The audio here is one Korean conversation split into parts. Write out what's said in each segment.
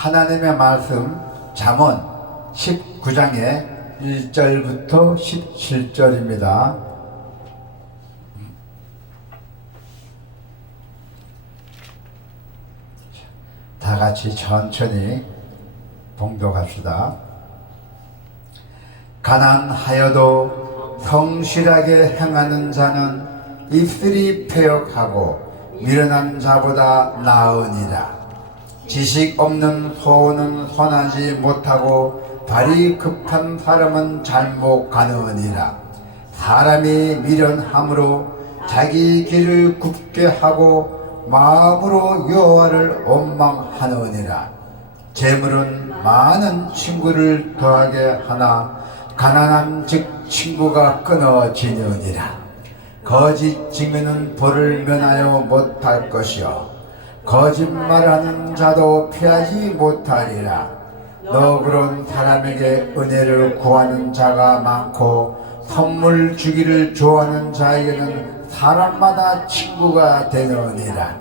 하나님의 말씀 잠언 19장의 1절부터 17절입니다. 다 같이 천천히 봉독합시다. 가난하여도 성실하게 행하는 자는 입술이 패역하고 미련한 자보다 나으니라. 지식 없는 소는 선하지 못하고 발이 급한 사람은 잘못 가느니라. 사람이 미련함으로 자기 길을 굽게 하고 마음으로 여호와를 원망하느니라. 재물은 많은 친구를 더하게 하나 가난한 즉 친구가 끊어지느니라. 거짓 증언은 벌을 면하여 못할 것이요 거짓말하는 자도 피하지 못하리라. 너 그런 사람에게 은혜를 구하는 자가 많고 선물 주기를 좋아하는 자에게는 사람마다 친구가 되느니라.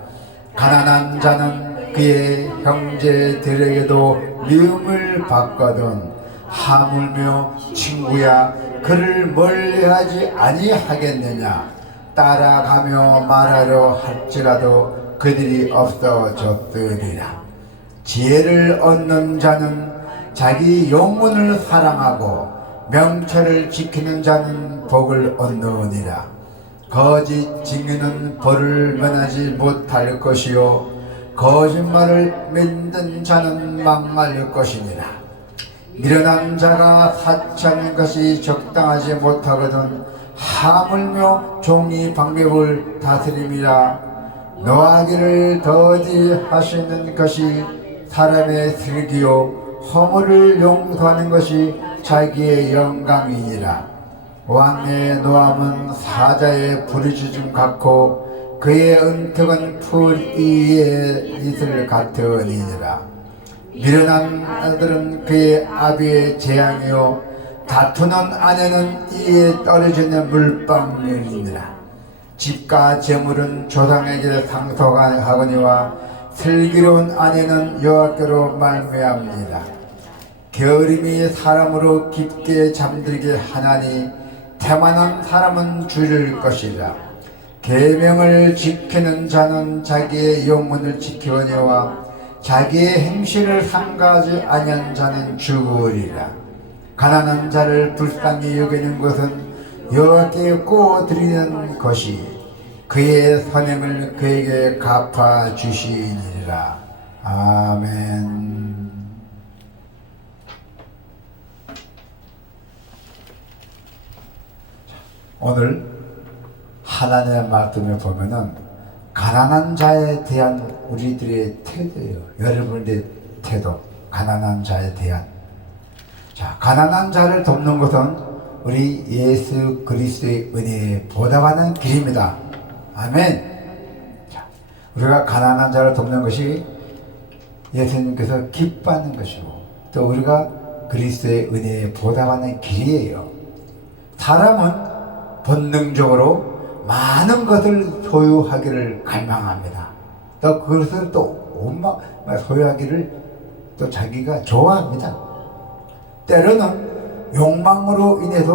가난한 자는 그의 형제들에게도 미움을 받거든 하물며 친구야 그를 멀리하지 아니하겠느냐. 따라가며 말하려 할지라도 그들이 없어졌으리라. 지혜를 얻는 자는 자기 영혼을 사랑하고 명철을 지키는 자는 복을 얻느니라. 거짓 증언은 벌을 면하지 못할 것이요 거짓말을 믿는 자는 망할 것이니라. 미련한 자가 사치하는 것이 적당하지 못하거든 하물며 종이 방법을 다스림이라. 노하기를 더디하시는 것이 사람의 슬기요 허물을 용서하는 것이 자기의 영광이니라. 왕의 노함은 사자의 부르짖음 같고 그의 은택은 풀 위의 이슬 같으니라. 미련한 아들은 그의 아비의 재앙이요 다투는 아내는 이에 떨어지는 물방울이니라. 집과 재물은 조상에게 상속하거니와 슬기로운 아내는 여호와께로 말미암니라. 게으름이 사람으로 깊게 잠들게 하나니 태만한 사람은 줄일 것이라. 계명을 지키는 자는 자기의 영혼을 지키거니와 자기의 행실을 삼가하지 아니한 자는 죽으리라. 가난한 자를 불쌍히 여기는 것은 여호와께 꼬드리는 것이 그의 선행을 그에게 갚아 주시니라. 아멘. 오늘 하나님의 말씀을 보면은 가난한 자에 대한 우리들의 태도예요. 여러분들의 태도, 가난한 자에 대한. 자, 가난한 자를 돕는 것은 우리 예수 그리스도의 은혜에 보답하는 길입니다. 아멘. 자, 우리가 가난한 자를 돕는 것이 예수님께서 기뻐하는 것이고 또 우리가 그리스도의 은혜에 보답하는 길이에요. 사람은 본능적으로 많은 것을 소유하기를 갈망합니다. 또 그것을 또 온몸 소유하기를 또 자기가 좋아합니다. 때로는 욕망으로 인해서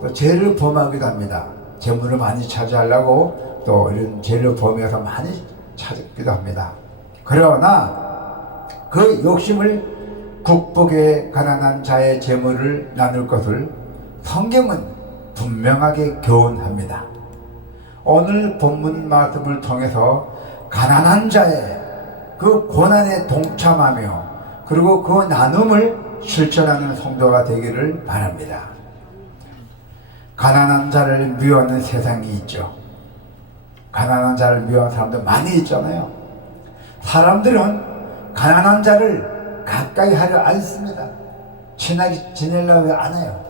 또 죄를 범하기도 합니다. 재물을 많이 차지하려고 또 이런 죄를 범해서 많이 찾기도 합니다. 그러나 그 욕심을 극복해 가난한 자의 재물을 나눌 것을 성경은 분명하게 교훈합니다. 오늘 본문 말씀을 통해서 가난한 자의 그 고난에 동참하며 그리고 그 나눔을 실천하는 성도가 되기를 바랍니다. 가난한 자를 미워하는 세상이 있죠. 가난한 자를 미워하는 사람들 많이 있잖아요. 사람들은 가난한 자를 가까이 하려 않습니다. 친하게 지내려고 안 해요.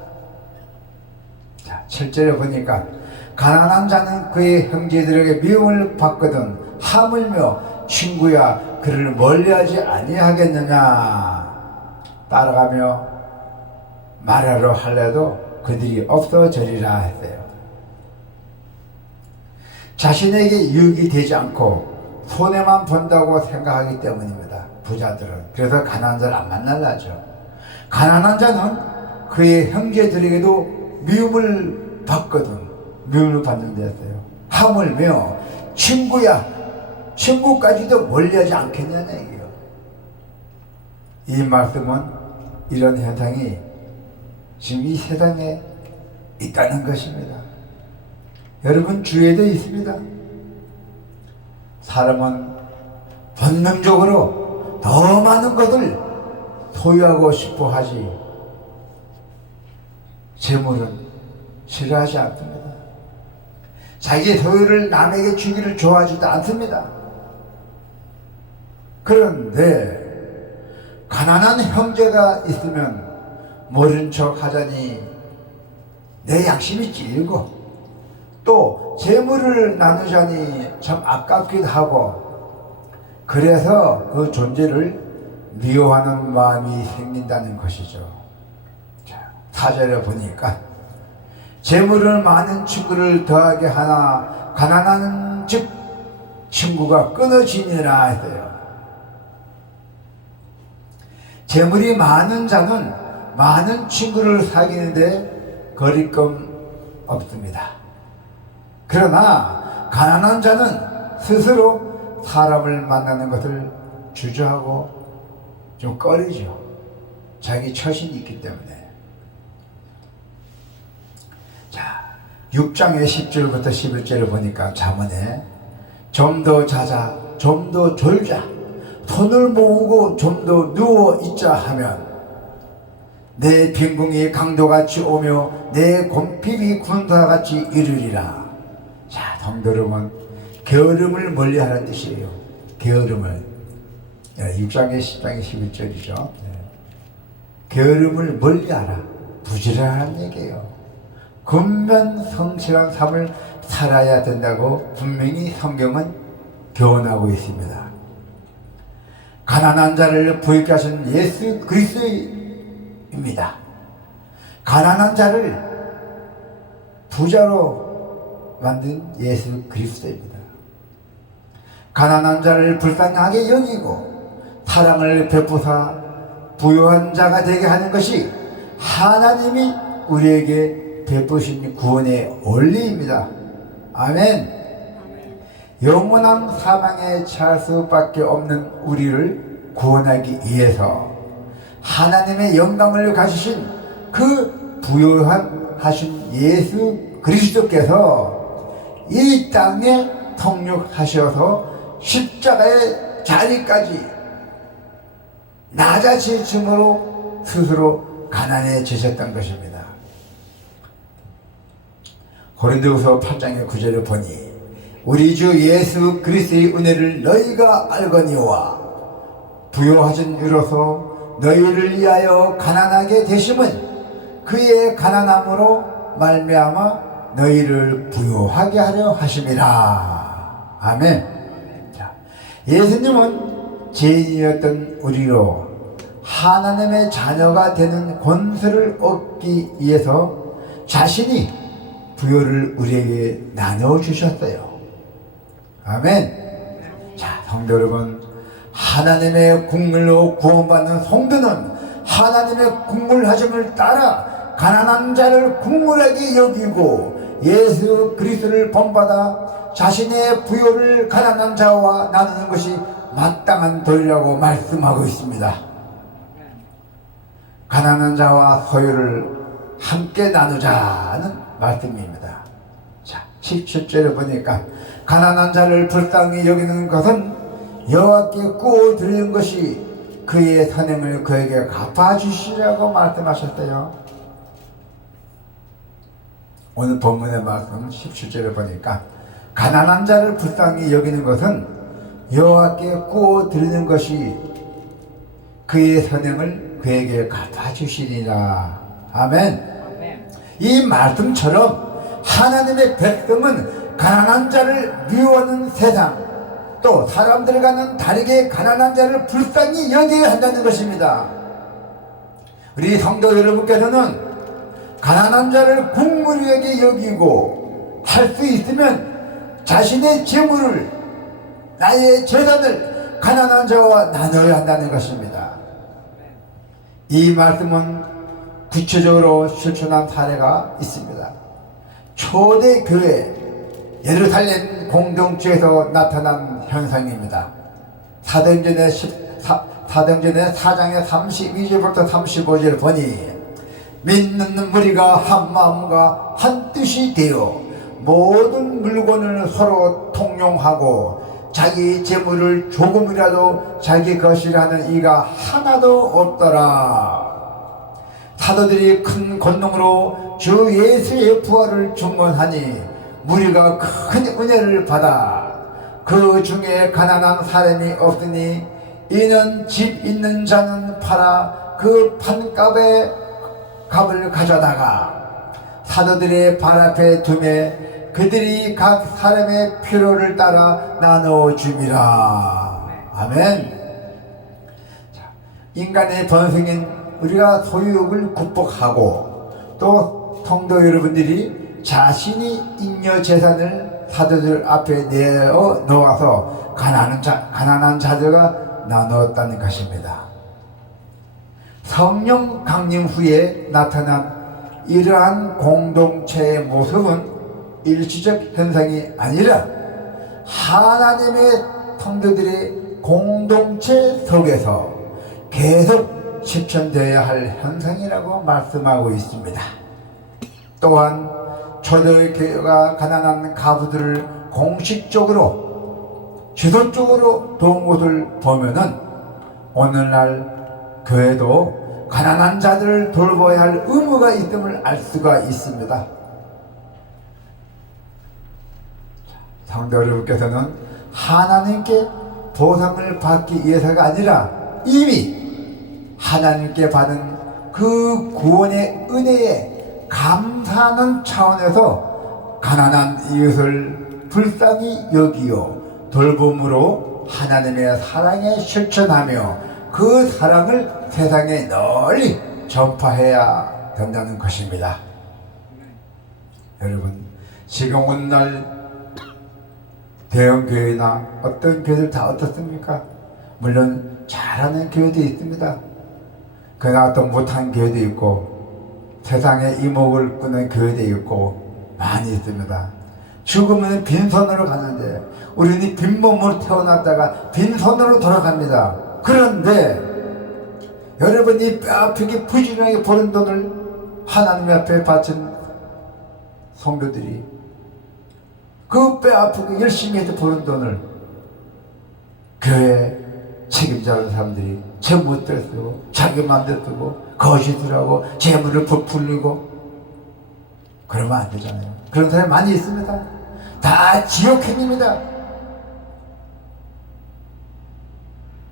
자, 7절에 보니까 가난한 자는 그의 형제들에게 미움을 받거든 하물며 친구야 그를 멀리하지 아니하겠느냐. 따라가며 말하러 할래도 그들이 없어지리라 했어요. 자신에게 유익이 되지 않고 손해만 본다고 생각하기 때문입니다. 부자들은. 그래서 가난한 자를 안 만나려 하죠. 가난한 자는 그의 형제들에게도 미움을 받거든. 미움을 받는 데였어요. 하물며 친구야, 친구까지도 멀리하지 않겠냐는 얘기예요. 이 말씀은 이런 현상이 지금 이 세상에 있다는 것입니다. 여러분 주위에도 있습니다. 사람은 본능적으로 더 많은 것을 소유하고 싶어 하지 재물은 싫어하지 않습니다. 자기 소유를 남에게 주기를 좋아하지도 않습니다. 그런데 가난한 형제가 있으면 모른 척 하자니 내 양심이 찔리고, 또 재물을 나누자니 참 아깝기도 하고, 그래서 그 존재를 미워하는 마음이 생긴다는 것이죠. 자, 4절에 보니까 재물을 많은 친구를 더하게 하나 가난한 즉 친구가 끊어지니라 했어요. 재물이 많은 자는 많은 친구를 사귀는데 거리낌 없습니다. 그러나 가난한 자는 스스로 사람을 만나는 것을 주저하고 좀 꺼리죠. 자기 처신이 있기 때문에. 자, 6장의 10절부터 11절을 보니까 잠언에 좀 더 자자, 좀 더 졸자, 손을 모으고 좀 더 누워 있자 하면 내 빈궁이 강도같이 오며 내 곰핍이 군사같이 이르리라. 자, 성도 여러분, 게으름을 멀리하라는 뜻이에요. 게으름을. 6장의 10장의 11절이죠. 게으름을 멀리하라. 부지런하라는 얘기예요. 근면성실한 삶을 살아야 된다고 분명히 성경은 교훈하고 있습니다. 가난한 자를 부유케 하신 예수 그리스도입니다. 가난한 자를 부자로 만든 예수 그리스도입니다. 가난한 자를 불쌍하게 여기고 사랑을 베푸사 부유한 자가 되게 하는 것이 하나님이 우리에게 베푸신 구원의 원리입니다. 아멘. 영원한 사망에 처할 수밖에 없는 우리를 구원하기 위해서 하나님의 영광을 가지신 그 부유한 하신 예수 그리스도께서 이 땅에 통육하셔서 십자가의 자리까지 낮아지심으로 스스로 가난해지셨던 것입니다. 고린도후서 8장의 9절을 보니 우리 주 예수 그리스도의 은혜를 너희가 알거니와 부요하신 이로써 너희를 위하여 가난하게 되심은 그의 가난함으로 말미암아 너희를 부요하게 하려 하심이라. 아멘. 자, 예수님은 죄인이었던 우리로 하나님의 자녀가 되는 권세를 얻기 위해서 자신이 부요를 우리에게 나눠주셨어요. 아멘. 자, 성도 여러분, 하나님의 국물로 구원받는 성도는 하나님의 국물하심을 따라 가난한 자를 국물하게 여기고 예수 그리스도를 본받아 자신의 부요를 가난한 자와 나누는 것이 마땅한 도리라고 말씀하고 있습니다. 가난한 자와 소유를 함께 나누자는 말씀입니다. 자, 17절에 보니까 가난한 자를 불쌍히 여기는 것은 여호와께 구워 드리는 것이 그의 선행을 그에게 갚아주시라고 말씀하셨어요. 오늘 본문의 말씀 17절에 보니까 가난한 자를 불쌍히 여기는 것은 여호와께 구워 드리는 것이 그의 선행을 그에게 갚아주시리라. 아멘. 이 말씀처럼 하나님의 백성은 가난한 자를 미워하는 세상, 또 사람들과는 다르게 가난한 자를 불쌍히 여겨야 한다는 것입니다. 우리 성도 여러분께서는 가난한 자를 국물하게 여기고 할 수 있으면 자신의 재물을, 나의 재산을 가난한 자와 나눠야 한다는 것입니다. 이 말씀은 구체적으로 실천한 사례가 있습니다. 초대 교회 예루살렘 공동체에서 나타난 현상입니다. 사도행전의 4장의 32절부터 35절 보니 믿는 무리가 한 마음과 한 뜻이 되어 모든 물건을 서로 통용하고 자기 재물을 조금이라도 자기 것이라 하는 이가 하나도 없더라. 사도들이 큰 권능으로 주 예수의 부활을 증언하니 무리가 큰 은혜를 받아 그 중에 가난한 사람이 없으니 이는 집 있는 자는 팔아 그 판값의 값을 가져다가 사도들의 발 앞에 두매 그들이 각 사람의 필요를 따라 나누어 줌이라. 아멘. 자, 인간의 본성인 우리가 소유욕을 극복하고 또 성도 여러분들이 자신이 잉여 재산을 사도들 앞에 내어 놓아서 가난한 자들과 나누었다는 것입니다. 성령 강림 후에 나타난 이러한 공동체의 모습은 일시적 현상이 아니라 하나님의 성도들의 공동체 속에서 계속 실천되어야 할 현상이라고 말씀하고 있습니다. 또한 초대 교회가 가난한 가부들을 공식적으로 지속적으로 도운 것을 보면은 오늘날 교회도 가난한 자들을 돌봐야 할 의무가 있음을 알 수가 있습니다. 성도 여러분께서는 하나님께 보상을 받기 위해서가 아니라 이미 하나님께 받은 그 구원의 은혜에 감사하는 차원에서 가난한 이웃을 불쌍히 여기어 돌봄으로 하나님의 사랑에 실천하며 그 사랑을 세상에 널리 전파해야 된다는 것입니다. 여러분, 지금 오늘날 대형교회나 어떤 교회들 다 어떻습니까? 물론 잘하는 교회도 있습니다. 그러나 또 못한 교회도 있고 세상에 이목을 끄는 교회도 있고 많이 있습니다. 죽으면 빈손으로 가는데 우리는 빈몸으로 태어났다가 빈손으로 돌아갑니다. 그런데 여러분이 뼈아프게 부지런하게 버는 돈을 하나님 앞에 바친 성도들이 그 뼈아프게 열심히 해서 버는 돈을 교회 책임자는 사람들이 제 멋대로 쓰고 자기 마음대로 쓰고 거짓을 하고 재물을 부풀리고 그러면 안 되잖아요. 그런 사람이 많이 있습니다. 다 지옥행입니다.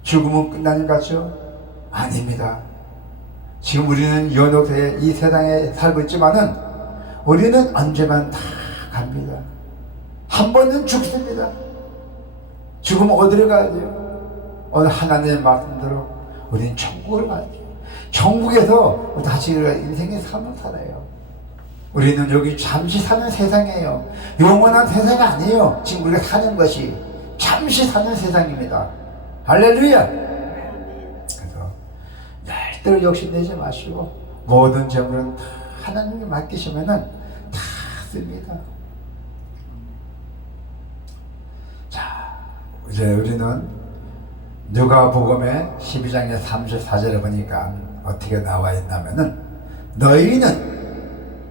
죽으면 끝나는 것 같죠? 아닙니다. 지금 우리는 연옥에 이 세상에 살고 있지만은 우리는 언제만 다 갑니다. 한 번은 죽습니다. 죽으면 어디로 가야 돼요? 오늘 하나님의 말씀대로 우리는 천국으로 가야 돼요. 천국에서 다시 인생의 삶을 살아요. 우리는 여기 잠시 사는 세상이에요. 영원한 세상이 아니에요. 지금 우리가 사는 것이 잠시 사는 세상입니다. 할렐루야. 그래서 절대로 욕심내지 마시고 모든 재물은 다 하나님께 맡기시면은 다 씁니다. 자, 이제 우리는 누가복음의 12장의 34절에 보니까 어떻게 나와 있냐면은 너희는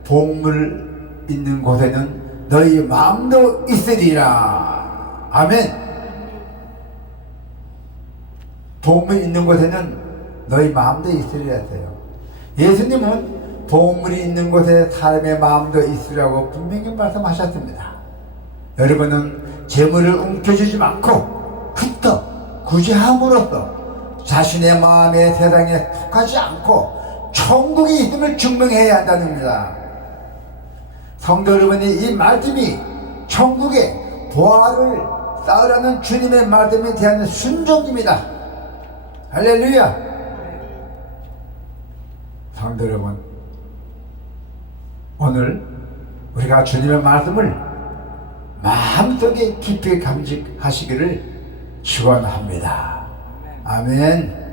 복물 있는 곳에는 너희 마음도 있으리라. 아멘. 복물 있는 곳에는 너희 마음도 있으리라 했어요. 예수님은 복물이 있는 곳에 사람의 마음도 있으리라고 분명히 말씀하셨습니다. 여러분은 재물을 움켜쥐지 않고 흩어 구제함으로써 자신의 마음의 세상에 속하지 않고 천국이 있음을 증명해야 한다는 겁니다. 성도 여러분이 이 말씀이 천국의 보화를 쌓으라는 주님의 말씀에 대한 순종입니다. 할렐루야. 성도 여러분, 오늘 우리가 주님의 말씀을 마음속에 깊이 감직하시기를 축원합니다. 아멘.